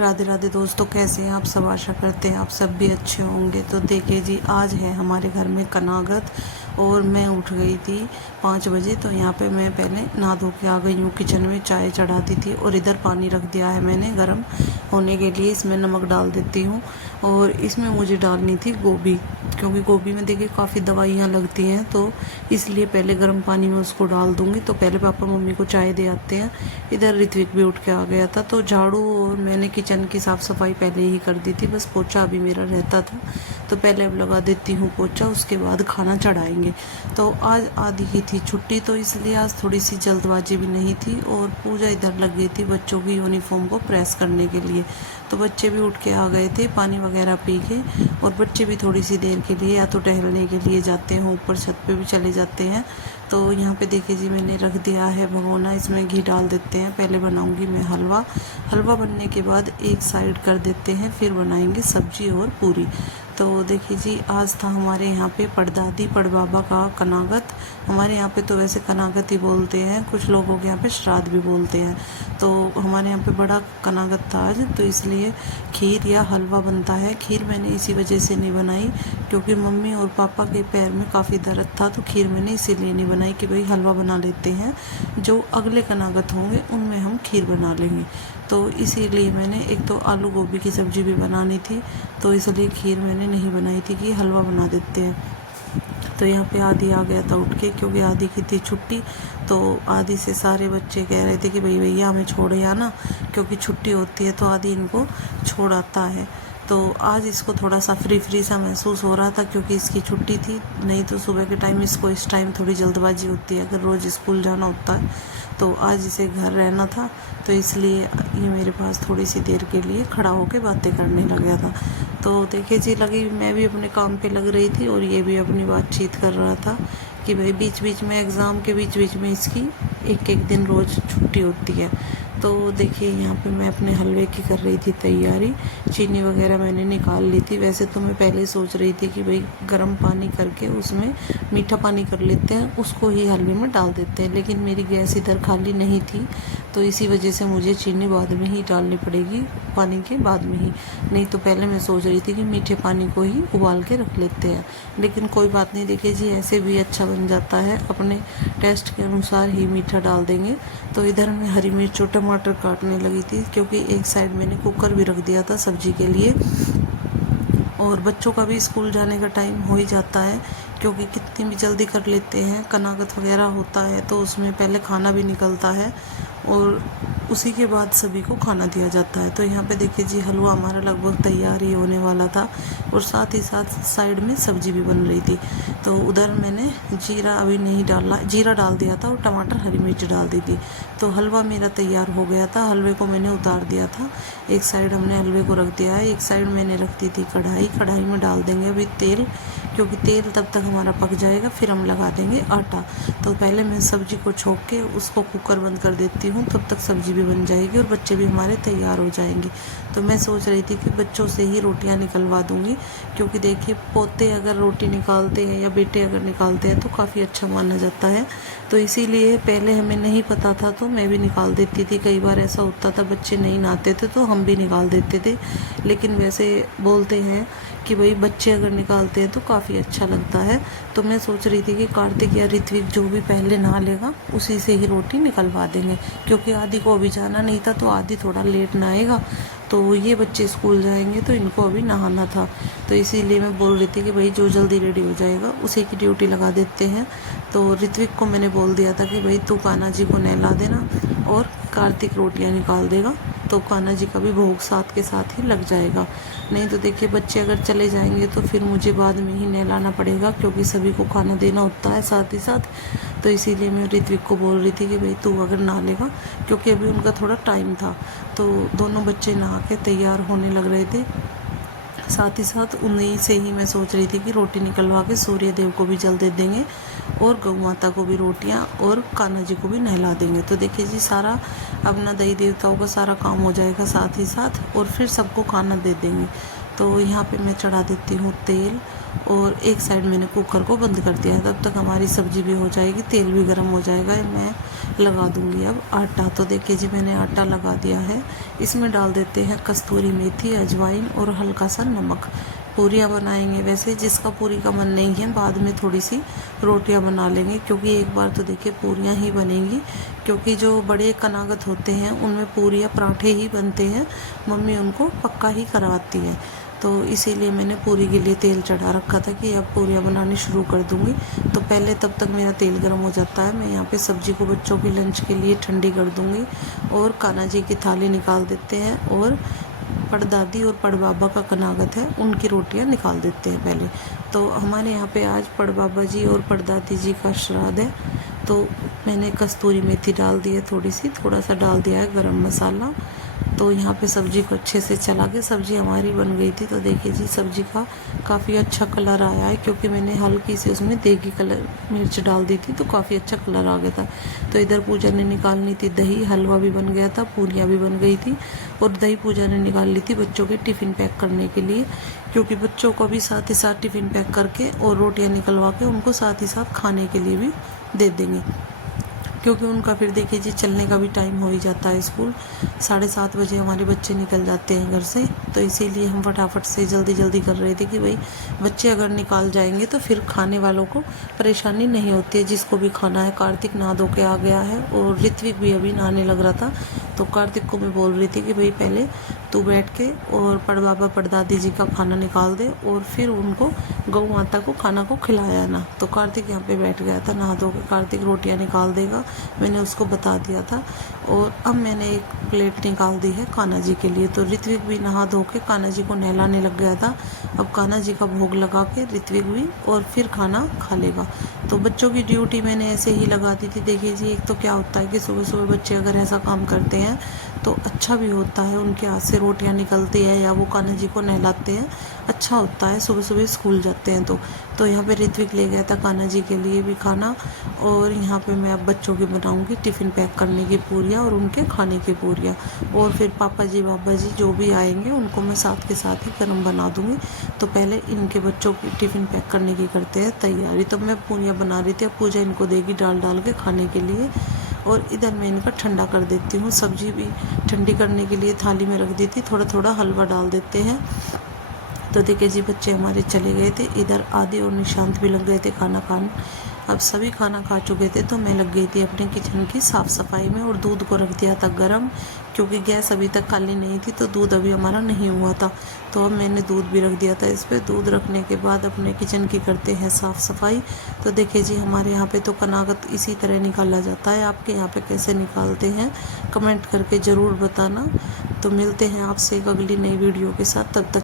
राधे राधे दोस्तों, कैसे हैं आप सब। आशा करते हैं आप सब भी अच्छे होंगे। तो देखिए जी, आज है हमारे घर में कनागत और मैं उठ गई थी 5 बजे। तो यहाँ पे मैं पहले नहा धो के आ गई हूँ। किचन में चाय चढ़ा दी थी और इधर पानी रख दिया है मैंने गर्म होने के लिए। इसमें नमक डाल देती हूँ और इसमें मुझे डालनी थी गोभी, क्योंकि गोभी में देखिए काफ़ी दवाइयाँ लगती हैं, तो इसलिए पहले गर्म पानी में उसको डाल दूँगी। तो पहले पापा मम्मी को चाय दे आते हैं। इधर ऋत्विक भी उठ के आ गया था, तो झाड़ू और मैंने किचन की साफ़ सफाई पहले ही कर दी थी। बस पोछा अभी मेरा रहता था, तो पहले अब लगा देती हूँ पोछा, उसके बाद खाना चढ़ाएंगे। तो आज आदि की थी छुट्टी, तो इसलिए आज थोड़ी सी जल्दबाजी भी नहीं थी और पूजा इधर लग गई थी बच्चों की यूनिफॉर्म को प्रेस करने के लिए। तो बच्चे भी उठ के आ गए थे पानी वगैरह पी के, और बच्चे भी थोड़ी सी देर के लिए या तो टहलने के लिए जाते हैं, ऊपर छत पे भी चले जाते हैं। तो यहाँ पे देखिए जी, मैंने रख दिया है भगोना, इसमें घी डाल देते हैं। पहले बनाऊंगी मैं हलवा बनने के बाद एक साइड कर देते हैं, फिर बनाएंगे सब्जी और पूरी। तो देखिए जी, आज था हमारे यहाँ पे पड़दादी पड़बाबा का कनागत। हमारे यहाँ पे तो वैसे कनागत ही बोलते हैं, कुछ लोगों के यहाँ पे श्राद्ध भी बोलते हैं। तो हमारे यहाँ पे बड़ा कनागत था आज, तो इसलिए खीर या हलवा बनता है। खीर मैंने इसी वजह से नहीं बनाई क्योंकि मम्मी और पापा के पैर में काफ़ी दर्द था, तो खीर मैंने इसीलिए नहीं बनाई कि भाई हलवा बना लेते हैं, जो अगले कनागत होंगे उनमें हम खीर बना लेंगे। तो इसीलिए मैंने, एक तो आलू गोभी की सब्ज़ी भी बनानी थी, तो इसलिए खीर मैंने नहीं बनाई थी कि हलवा बना देते हैं। तो यहाँ पे आदि आ गया था उठ के, क्योंकि आदि की थी छुट्टी। तो आदि से सारे बच्चे कह रहे थे कि भाई भैया हमें छोड़े आना, क्योंकि छुट्टी होती है तो आदि इनको छोड़ आता है। तो आज इसको थोड़ा सा फ्री सा महसूस हो रहा था क्योंकि इसकी छुट्टी थी। नहीं तो सुबह के टाइम इसको इस टाइम थोड़ी जल्दबाजी होती है, अगर रोज़ स्कूल जाना होता है। तो आज इसे घर रहना था, तो इसलिए ये मेरे पास थोड़ी सी देर के लिए खड़ा होकर बातें करने लग गया था। तो देखिए जी, लगी मैं भी अपने काम पे लग रही थी और ये भी अपनी बातचीत कर रहा था कि भाई बीच बीच में, एग्ज़ाम के बीच बीच में इसकी एक एक दिन रोज़ छुट्टी होती है। तो देखिए, यहाँ पे मैं अपने हलवे की कर रही थी तैयारी। चीनी वगैरह मैंने निकाल ली थी। वैसे तो मैं पहले सोच रही थी कि भाई गर्म पानी करके उसमें मीठा पानी कर लेते हैं, उसको ही हलवे में डाल देते हैं, लेकिन मेरी गैस इधर खाली नहीं थी, तो इसी वजह से मुझे चीनी बाद में ही डालनी पड़ेगी, पानी के बाद में ही। नहीं तो पहले मैं सोच रही थी कि मीठे पानी को ही उबाल के रख लेते हैं, लेकिन कोई बात नहीं। देखिए जी, ऐसे भी अच्छा बन जाता है। अपने टेस्ट के अनुसार ही मीठा डाल देंगे। तो इधर मैं हरी मिर्च और टमाटर काटने लगी थी, क्योंकि एक साइड मैंने कुकर भी रख दिया था सब्जी के लिए। और बच्चों का भी स्कूल जाने का टाइम हो ही जाता है, क्योंकि कितनी भी जल्दी कर लेते हैं। कनागत वगैरह होता है तो उसमें पहले खाना भी निकलता है और उसी के बाद सभी को खाना दिया जाता है। तो यहाँ पे देखिए जी, हलवा हमारा लगभग तैयार ही होने वाला था और साथ ही साथ साइड में सब्जी भी बन रही थी। तो उधर मैंने जीरा अभी नहीं डाला, जीरा डाल दिया था और टमाटर हरी मिर्च डाल दी थी। तो हलवा मेरा तैयार हो गया था। हलवे को मैंने उतार दिया था, एक साइड हमने हलवे को रख दिया है, एक साइड मैंने रख दी थी कढ़ाई में डाल देंगे अभी तेल, क्योंकि तेल तब तक हमारा पक जाएगा, फिर हम लगा देंगे आटा। तो पहले मैं सब्जी को छोंक के उसको कुकर बंद कर देती हूँ, तब तक सब्जी भी बन जाएगी और बच्चे भी हमारे तैयार हो जाएंगे। तो मैं सोच रही थी कि बच्चों से ही रोटियाँ निकलवा दूँगी, क्योंकि देखिए पोते अगर रोटी निकालते हैं या बेटे अगर निकालते हैं तो काफ़ी अच्छा माना जाता है। तो इसीलिए पहले हमें नहीं पता था तो मैं भी निकाल देती थी। कई बार ऐसा होता था बच्चे नहीं नहाते थे तो हम भी निकाल देते थे, लेकिन वैसे बोलते हैं कि भाई बच्चे अगर निकालते हैं तो काफ़ी अच्छा लगता है। तो मैं सोच रही थी कि कार्तिक या ऋत्विक जो भी पहले नहा लेगा उसी से ही रोटी निकलवा देंगे, क्योंकि आदि को अभी जाना नहीं था, तो आदि थोड़ा लेट नहाएगा, तो ये बच्चे स्कूल जाएंगे तो इनको अभी नहाना था। तो इसीलिए मैं बोल रही थी कि भाई जो जल्दी रेडी हो जाएगा उसी की ड्यूटी लगा देते हैं। तो ऋत्विक को मैंने बोल दिया था कि भाई तू कान्हा जी को नहला देना और कार्तिक रोटियां निकाल देगा, तो कान्हा जी का भी भोग साथ के साथ ही लग जाएगा। नहीं तो देखिए, बच्चे अगर चले जाएंगे तो फिर मुझे बाद में ही नहलाना पड़ेगा, क्योंकि सभी को खाना देना होता है साथ ही साथ। तो इसीलिए मैं ऋत्विक को बोल रही थी कि भाई तू अगर नहा लेगा, क्योंकि अभी उनका थोड़ा टाइम था। तो दोनों बच्चे नहा के तैयार होने लग रहे थे। साथ ही साथ उन्हीं से ही मैं सोच रही थी कि रोटी निकलवा के सूर्य देव को भी जल दे देंगे और गौ माता को भी रोटियां और कान्हा जी को भी नहला देंगे। तो देखिए जी, सारा अपना दही देवताओं का सारा काम हो जाएगा साथ ही साथ, और फिर सबको खाना दे देंगे। तो यहाँ पे मैं चढ़ा देती हूँ तेल, और एक साइड मैंने कुकर को बंद कर दिया है। तब तक हमारी सब्ज़ी भी हो जाएगी, तेल भी गर्म हो जाएगा। मैं लगा दूँगी अब आटा। तो देखिए जी मैंने आटा लगा दिया है। इसमें डाल देते हैं कस्तूरी मेथी, अजवाइन और हल्का सा नमक। पूरियाँ बनाएंगे, वैसे जिसका पूरी का मन नहीं है बाद में थोड़ी सी रोटियां बना लेंगे, क्योंकि एक बार तो देखिए पूरियाँ ही बनेंगी, क्योंकि जो बड़े कनागत होते हैं उनमें पूरियाँ पराठे ही बनते हैं, मम्मी उनको पक्का ही करवाती है। तो इसीलिए मैंने पूरी के लिए तेल चढ़ा रखा था कि अब पूरियाँ बनानी शुरू कर दूँगी। तो पहले तब तक मेरा तेल गर्म हो जाता है, मैं यहाँ पे सब्ज़ी को बच्चों की लंच के लिए ठंडी कर दूँगी। और कान्हा जी की थाली निकाल देते हैं, और पड़दादी और पड़बाबा का कनागत है, उनकी रोटियां निकाल देते हैं पहले। तो हमारे यहाँ पे आज पड़बाबा जी और पड़दादी जी का श्राद्ध है। तो मैंने कस्तूरी मेथी डाल दी है, थोड़ा सा डाल दिया है गरम मसाला। तो यहाँ पे सब्ज़ी को अच्छे से चला के सब्ज़ी हमारी बन गई थी। तो देखिए जी सब्ज़ी का काफ़ी अच्छा कलर आया है, क्योंकि मैंने हल्की सी उसमें देगी कलर मिर्च डाल दी थी, तो काफ़ी अच्छा कलर आ गया था। तो इधर पूजा ने निकालनी थी दही, हलवा भी बन गया था, पूरियाँ भी बन गई थी, और दही पूजा ने निकाल ली थी बच्चों के टिफ़िन पैक करने के लिए, क्योंकि बच्चों को भी साथ ही साथ टिफ़िन पैक करके और रोटियाँ निकलवा के उनको साथ ही साथ खाने के लिए भी दे देंगे, क्योंकि उनका फिर देखिए जी चलने का भी टाइम हो ही जाता है। स्कूल 7:30 बजे हमारे बच्चे निकल जाते हैं घर से, तो इसीलिए हम फटाफट से जल्दी कर रहे थे कि भाई बच्चे अगर निकाल जाएंगे तो फिर खाने वालों को परेशानी नहीं होती है, जिसको भी खाना है। कार्तिक नहा धो के आ गया है, और ऋत्विक भी अभी नहाने लग रहा था। तो कार्तिक को मैं बोल रही थी कि भाई पहले तू बैठ के और पड़बाबा पड़दादी जी का खाना निकाल दे, और फिर उनको गौ माता को खाना को खिलाया ना। तो कार्तिक यहाँ पे बैठ गया था नहा धो के, कार्तिक रोटियाँ निकाल देगा, मैंने उसको बता दिया था। और अब मैंने एक प्लेट निकाल दी है कान्हा जी के लिए। तो ऋत्विक भी नहा धो के कान्हा जी को नहलाने लग गया था। अब कान्हा जी का भोग लगा के ऋत्विक भी और फिर खाना खा लेगा। तो बच्चों की ड्यूटी मैंने ऐसे ही लगा दी थी। देखिए जी एक तो क्या होता है कि सुबह सुबह बच्चे अगर ऐसा काम करते हैं तो अच्छा भी होता है, उनके हाथ से रोटियां निकलती है या वो कान्हा जी को नहलाते हैं, अच्छा होता है, सुबह सुबह स्कूल जाते हैं। तो यहाँ पे ऋत्विक ले गया था कान्हा जी के लिए भी खाना, और यहाँ पे मैं अब बच्चों की बनाऊंगी टिफ़िन पैक करने की पूरियाँ और उनके खाने की पूरियाँ, और फिर पापा जी बाबा जी जो भी आएंगे उनको मैं साथ के साथ ही गर्म बना दूँगी। तो पहले इनके बच्चों की टिफ़िन पैक करने की करते हैं तैयारी। तो मैं पूरियाँ बना रही थी, अब पूजा इनको देगी डाल के खाने के लिए, और इधर मैं इनका ठंडा कर देती हूँ। सब्जी भी ठंडी करने के लिए थाली में रख दी थी, थोड़ा हलवा डाल देते हैं। तो देखिए जी बच्चे हमारे चले गए थे, इधर आदि और निशांत भी लग गए थे खाना खाने। अब सभी खाना खा चुके थे, तो मैं लग गई थी अपने किचन की साफ़ सफाई में, और दूध को रख दिया था गरम, क्योंकि गैस अभी तक खाली नहीं थी, तो दूध अभी हमारा नहीं हुआ था। तो अब मैंने दूध भी रख दिया था इस पर। दूध रखने के बाद अपने किचन की करते हैं साफ़ सफाई। तो देखिए जी हमारे यहाँ पे तो कनागत इसी तरह निकाला जाता है। आपके यहाँ पे कैसे निकालते हैं कमेंट करके ज़रूर बताना। तो मिलते हैं आपसे एक अगली नई वीडियो के साथ, तब तक